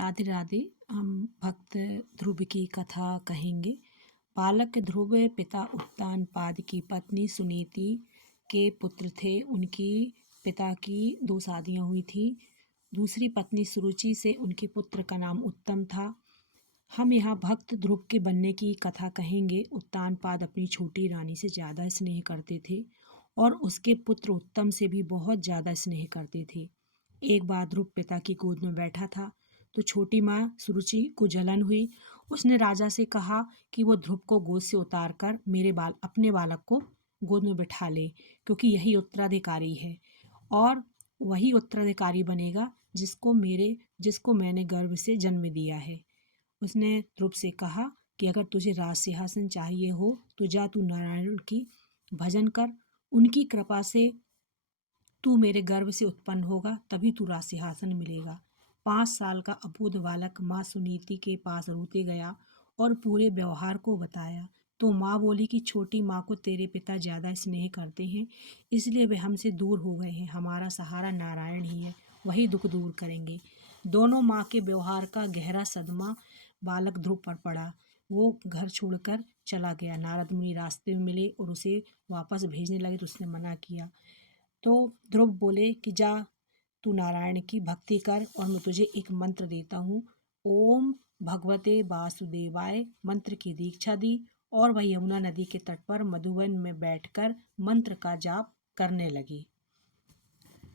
राधे राधे। हम भक्त ध्रुव की कथा कहेंगे। बालक ध्रुव पिता उत्तानपाद की पत्नी सुनीति के पुत्र थे। उनकी पिता की 2 शादियां हुई थी। दूसरी पत्नी सुरुचि से उनके पुत्र का नाम उत्तम था। हम यहाँ भक्त ध्रुव के बनने की कथा कहेंगे। उत्तानपाद अपनी छोटी रानी से ज़्यादा स्नेह करते थे और उसके पुत्र उत्तम से भी बहुत ज़्यादा स्नेह करते थे। एक बार ध्रुव पिता की गोद में बैठा था तो छोटी माँ सुरुचि को जलन हुई। उसने राजा से कहा कि वो ध्रुव को गोद से उतार कर अपने बालक को गोद में बिठा ले, क्योंकि यही उत्तराधिकारी है और वही उत्तराधिकारी बनेगा जिसको मैंने गर्भ से जन्म दिया है। उसने ध्रुव से कहा कि अगर तुझे राज सिंहासन चाहिए हो तो जा तू नारायण की भजन कर, उनकी कृपा से तू मेरे गर्भ से उत्पन्न होगा, तभी तू राज सिंहासन मिलेगा। 5 साल का अबोध बालक माँ सुनीति के पास रोते गया और पूरे व्यवहार को बताया तो माँ बोली कि छोटी माँ को तेरे पिता ज़्यादा स्नेह करते हैं, इसलिए वे हमसे दूर हो गए हैं। हमारा सहारा नारायण ही है, वही दुख दूर करेंगे। दोनों माँ के व्यवहार का गहरा सदमा बालक ध्रुव पर पड़ा। वो घर छोड़कर चला गया। नारद मुनि रास्ते में मिले और उसे वापस भेजने लगे तो उसने मना किया। तो ध्रुव बोले कि जा तू नारायण की भक्ति कर और मैं तुझे एक मंत्र देता हूँ। ओम भगवते वासुदेवाय मंत्र की दीक्षा दी और वह यमुना नदी के तट पर मधुवन में बैठकर मंत्र का जाप करने लगी।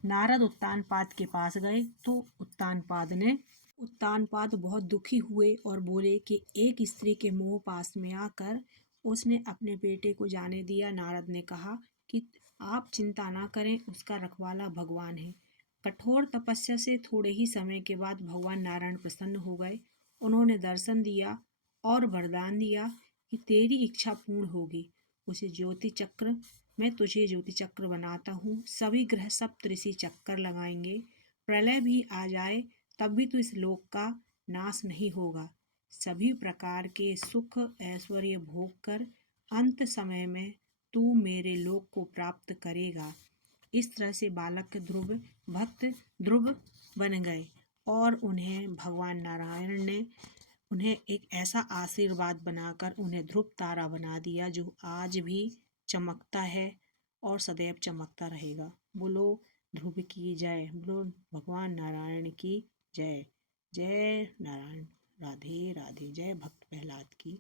नारद उत्तानपाद के पास गए तो उत्तानपाद बहुत दुखी हुए और बोले कि एक स्त्री के मोह पास में आकर उसने अपने बेटे को जाने दिया। नारद ने कहा कि आप चिंता ना करें, उसका रखवाला भगवान है। कठोर तपस्या से थोड़े ही समय के बाद भगवान नारायण प्रसन्न हो गए। उन्होंने दर्शन दिया और वरदान दिया कि तेरी इच्छा पूर्ण होगी। उसे ज्योति चक्र मैं तुझे ज्योति चक्र बनाता हूँ। सभी ग्रह सप्तऋषि चक्कर लगाएंगे। प्रलय भी आ जाए तब भी तो इस लोक का नाश नहीं होगा। सभी प्रकार के सुख ऐश्वर्य भोग कर अंत समय में तू मेरे लोक को प्राप्त करेगा। इस तरह से भक्त ध्रुव बन गए और उन्हें भगवान नारायण ने उन्हें एक ऐसा आशीर्वाद बनाकर उन्हें ध्रुव तारा बना दिया जो आज भी चमकता है और सदैव चमकता रहेगा। बोलो ध्रुव की जय, बोलो भगवान नारायण की जय। जय नारायण। राधे राधे। जय भक्त प्रहलाद की।